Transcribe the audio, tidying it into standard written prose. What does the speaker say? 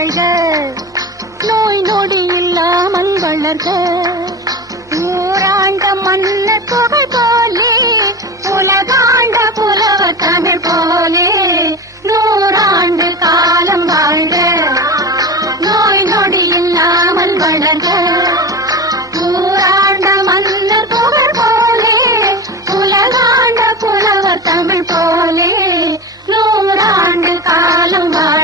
வாழ்க, நோய் நொடி இல்லாமல் வளர்க. ஊராண்ட மன்னர் புகழ் போலே, உலகாண்ட புலவர் தமிழ் போலே, 100 ஆண்டு காலம் வாழ்க, நோய் நொடி இல்லாமல் வளர்க. ஊராண்ட மன்னர் புகழ் போலே, உலகாண்ட புலவர் தமிழ் போலே, 100 ஆண்டு காலம் வாழ்க.